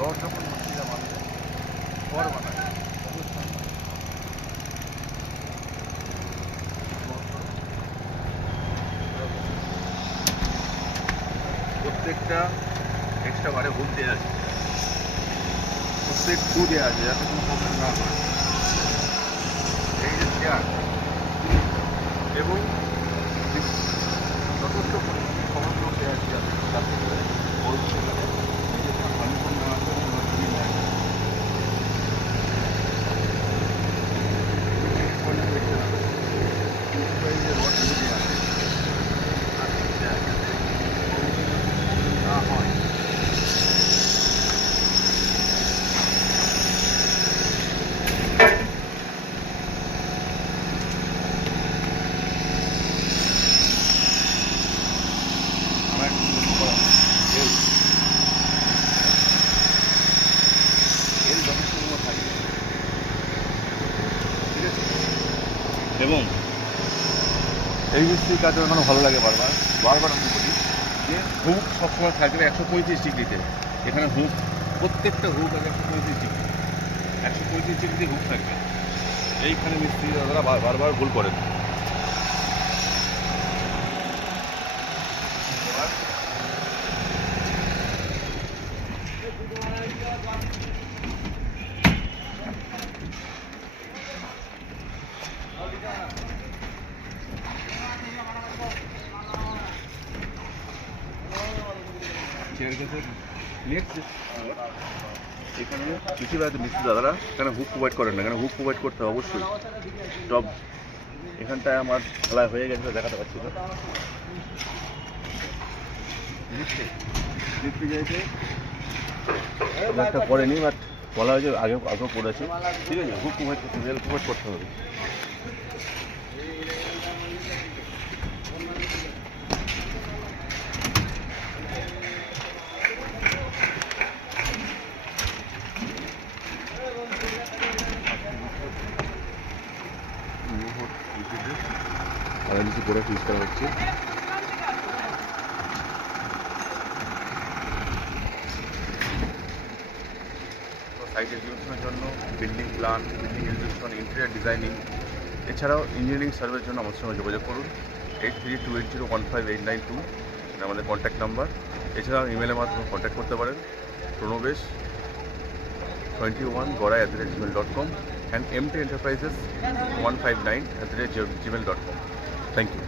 Rod যখন মসজিদে বানাবে ঘর বানাবে প্রত্যেকটা এক্সট্রা ঘরে হুক দেওয়া আছে, প্রত্যেক ফু দেওয়া আছে যাতে কোনো প্রবলেম না হয়। এই যে চেয়ার এবং যথেষ্ট পরিমাণে খবরগুলো দেওয়া আছে যাতে করে ভবিষ্যতে নিজেদের কনফার্ম না আসে না হয়। আমার লক্ষ্য করা এর যথেষ্ট থাকবে, ঠিক আছে। এবং এই মিস্ত্রির কাজও এখনও ভালো লাগে বারবার বারবার আমি বলি যে হুক সবসময় থাকবে 135 ডিগ্রিতে। এখানে হুক প্রত্যেকটা হুক আছে 135 ডিগ্রিতে হুক থাকবে। এইখানে মিস্ত্রি দাদারা বারবার ভুল করেন। নেক্সট এখানে বেশিরভাগ মিস্ত্রি দাদারা এখানে হুক প্রোভাইড করেন না, এখানে হুক প্রোভাইড করতে হবে অবশ্যই। টপ এখানটায় আমার খেলা হয়ে গেছে, দেখাতে পারছি না। একটা পড়েনি, বাট বলা হয়েছে আগেও পড়েছে, ঠিক আছে। হুক প্রোভাইড করতে হবে, রেল প্রোভাইড করতে হবে। নিচে করে ফিউজ করা হচ্ছে। সাইটের বিবেচনার জন্য building plan, building elevation, interior designing এছাড়াও ইঞ্জিনিয়ারিং সার্ভের জন্য আমার সঙ্গে যোগাযোগ করুন। 8328015892 আমাদের কন্ট্যাক্ট নাম্বার। এছাড়াও ইমেলের মাধ্যমে কন্ট্যাক্ট করতে পারেন pronobesh21gora@gmail.com and mt enterprises159@gmail.com. Thank you.